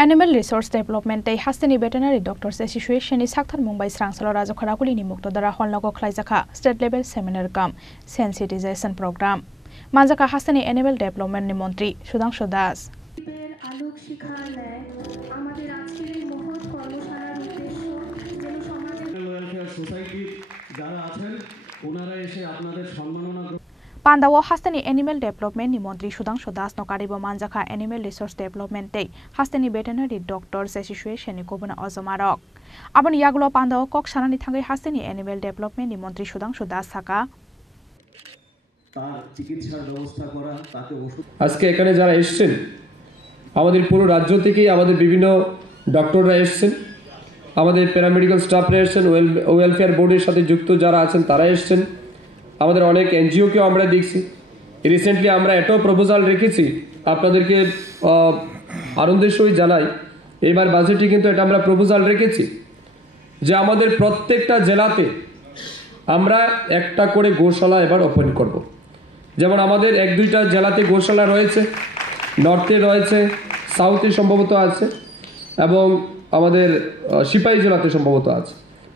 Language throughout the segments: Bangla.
Animal Resource Development Day Hasteni Veterinary Doctors Association is Sakthar Mumbai Srangsalo Rajakharakuli ni Muktodara Honlago Khlaijaka State Level Seminar Kam Sensitization Program Manjaka Hasteni Animal Development ni Montri Sudhanshu Das Pandawo Hasteni Animal Development ni Montri Sudhanshu Das nokaribo Manjaka Animal Resource Development Day Hasteni Veterinary Doctors Association ni Kobuna Ozomarok Abon Yagulo Pandawo Kok Sanani Thangai Hasteni Animal Development ni Montri Sudhanshu Das Saka আজকে এখানে যারা এসেছেন আমাদের পুরো রাজ্য থেকে আমাদের বিভিন্ন ডক্টররা এসেছেন আমাদের প্যারামেডিক্যাল স্টাফরা এসেছেন ওয়েলফেয়ার বোর্ডের সাথে যুক্ত যারা আছেন তারা এসেছেন আমাদের অনেক এনজিও কেও আমরা দেখছি রিসেন্টলি আমরা একটা প্রপোজাল রেখেছি আপনাদেরকে আনন্দের সহিত জানাই এবার বাজেটে কিন্তু এটা আমরা প্রপোজাল রেখেছি যে আমাদের প্রত্যেকটা জেলাতে আমরা একটা করে গোশালা এবার ওপেন করব যেমন আমাদের এক দুইটা জেলাতে গোশালা রয়েছে নর্থে রয়েছে সাউথে সম্ভবত আছে এবং আমাদের সিপাহী জেলাতে সম্ভবত আছে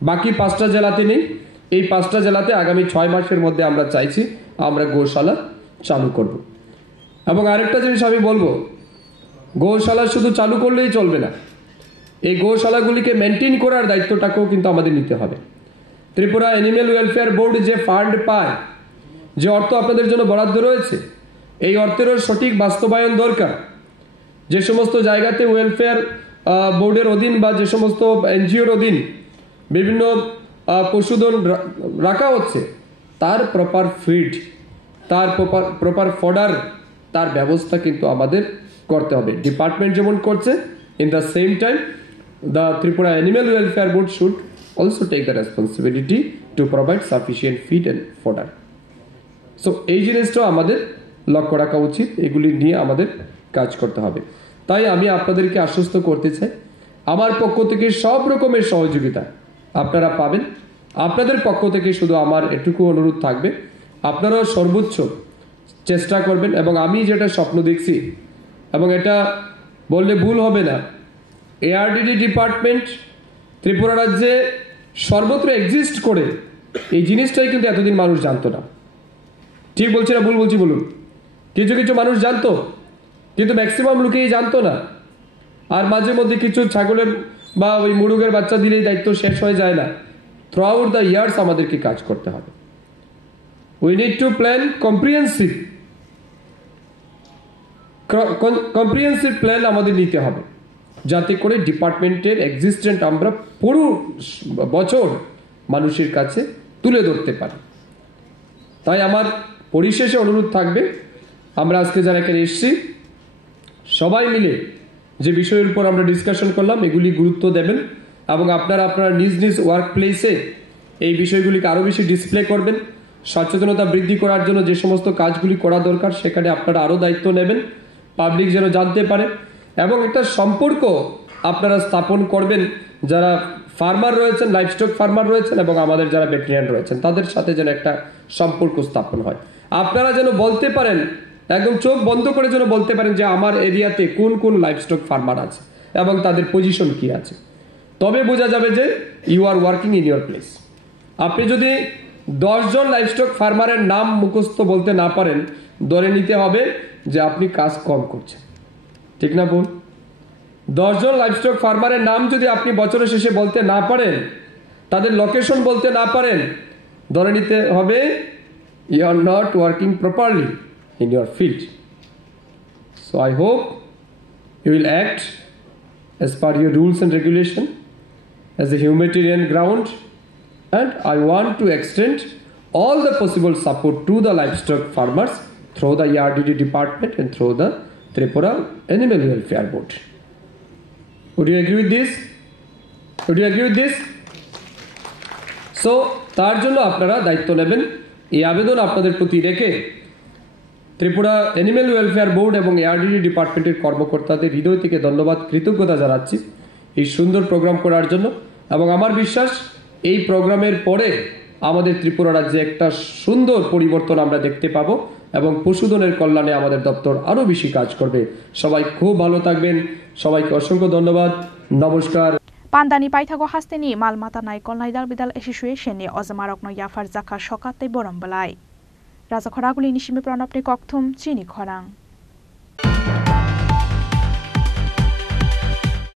বাকি পাঁচটা জেলাতে নেই এই পাঁচটা জেলাতে আগামী 6 মাসের মধ্যে আমরা চাইছি আমরা গোশালা চালু করব এবং আরেকটা জিনিস আমি বলবো গোশালা শুধু চালু করলেই চলবে না এই গোশালাগুলিকে মেইনটেইন করার দায়িত্বটাকেও কিন্তু আমাদের নিতে হবে ত্রিপুরা অ্যানিম্যাল ওয়েলফেয়ার বোর্ড যে ফান্ড পায় যে অর্থ আপনাদের জন্য বরাদ্দ রয়েছে এই অর্থের সঠিক বাস্তবায়ন দরকার যে সমস্ত জায়গাতে ওয়েলফেয়ার বোর্ডের অধীন বা যে সমস্ত এনজিওর অধীন বিভিন্ন পশুধন রাখা হচ্ছে তার প্রপার ফিড তার প্রপার ফডার তার ব্যবস্থা কিন্তু আমাদের করতে হবে ডিপার্টমেন্ট যেমন করছে in the same time the Tripura animal welfare board should also take the responsibility to provide sufficient feed and fodder so এই জিনিসটা আমাদের লক্ষ্য রাখা উচিত এগুলি নিয়ে আমাদের কাজ করতে হবে তাই আমি আপনাদেরকে আশ্বস্ত করতে চাই আমার পক্ষ থেকে সব রকমের সহযোগিতা আপনারা পাবেন আপনাদের পক্ষ থেকে শুধু আমার এটুকু অনুরোধ থাকবে আপনারা সর্বোচ্চ চেষ্টা করবেন এবং আমি যেটা স্বপ্ন দেখছি এবং এটা বললে ভুল হবে না এআরডিডি ডিপার্টমেন্ট ত্রিপুরা রাজ্যে সর্বত্র এক্সিস্ট করে এই জিনিসটাই কিন্তু এতদিন মানুষ জানতো না ঠিক বলছি না ভুল বলছি বলুন কিছু কিছু মানুষ জানতো কিন্তু ম্যাক্সিমাম লোকেই জানতো না আর মাঝে মধ্যে কিছু ছাগলের বা ওই মুরগের বাচ্চা দিলেই দায়িত্ব শেষ হয়ে যায় না থ্রু আউট দ্য ইয়ার্স আমাদেরকে কাজ করতে হবে we need to plan comprehensive plan আমাদের নিতে হবে যাতে করে ডিপার্টমেন্টের এক্সিস্টেন্ট আমরা পুরো বছর মানুষের কাছে তুলে ধরতে পারি তাই আমার পরিশেষে অনুরোধ থাকবে আমরা আজকে যারা এখানে এসেছি সবাই মিলে যে বিষয়ের উপর আমরা ডিসকাশন করলাম এগুলি গুরুত্ব দেবেন এবং আপনারা আপনারা নিজ নিজ ওয়ার্ক প্লেসে এই বিষয়গুলিকে আরও বেশি ডিসপ্লে করবেন সচেতনতা বৃদ্ধি করার জন্য যে সমস্ত কাজগুলি করা দরকার সেখানে আপনারা আরও দায়িত্ব নেবেন পাবলিক যেন জানতে পারে এবং একটা সম্পর্ক আপনারা স্থাপন করবেন যারা ফার্মার রয়েছেন লাইভস্টক ফার্মার রয়েছেন এবং আমাদের যারা ভেটেরিনারি রয়েছেন তাদের সাথে যেন একটা সম্পর্ক স্থাপন হয় আপনারা যেন বলতে পারেন একদম চোখ বন্ধ করে যেন বলতে পারেন যে আমার এরিয়াতে কোন কোন লাইভস্টক ফার্মার আছে এবং তাদের পজিশন কি আছে তবে বোঝা যাবে যে you are working in your place আপনি যদি 10 জন লাইভস্টক ফার্মারের নাম মুখস্থ বলতে না পারেন ধরে নিতে হবে যে আপনি কাজ কম করছেন ঠিক না বল 10 জন লাইভস্টক ফার্মারের নাম যদি আপনি বছরের শেষে বলতে না পারেন তাদের লোকেশন বলতে না পারেন ধরে নিতে হবে you are not working properly in your field so I hope you will act as per your rules and regulation as a humanitarian ground and I want to extend all the possible support to the livestock farmers through the ERDD department and through the Tripura Animal Welfare Board. Would you agree with this? Would you agree with this? So তার জন্য আপনারা দায়িত্ব নেবেন এই আবেদন আপনাদের প্রতি রেখে ত্রিপুরা অ্যানিম্যাল ওয়েলফেয়ার বোর্ড এবং এআরডিডি ডিপার্টমেন্টের কর্মকর্তাদের হৃদয় থেকে ধন্যবাদ কৃতজ্ঞতা জানাচ্ছি এই সুন্দর প্রোগ্রাম করার জন্য এবং আমার বিশ্বাস এই প্রোগ্রামের পরে আমাদের ত্রিপুরা রাজ্যে একটা সুন্দর পরিবর্তন আমরা দেখতে পাবো এবং পশুধনের কল্যাণে আমাদের দপ্তর আরও বেশি কাজ করবে। সবাই খুব ভালো থাকবেন। সবাইকে অসংখ্য ধন্যবাদ। নমস্কার। পান্দানি পাইথাগো হাস্তেনি মালমাতা নাইকল নাইদাল বিদাল এসোসিয়েশননি অজমারকনো ইয়াফার জাখা সকাতে বরম বলাই রাজা খরাগুলি নিশিমে প্রণবনি ককথুম চিনি খরাং।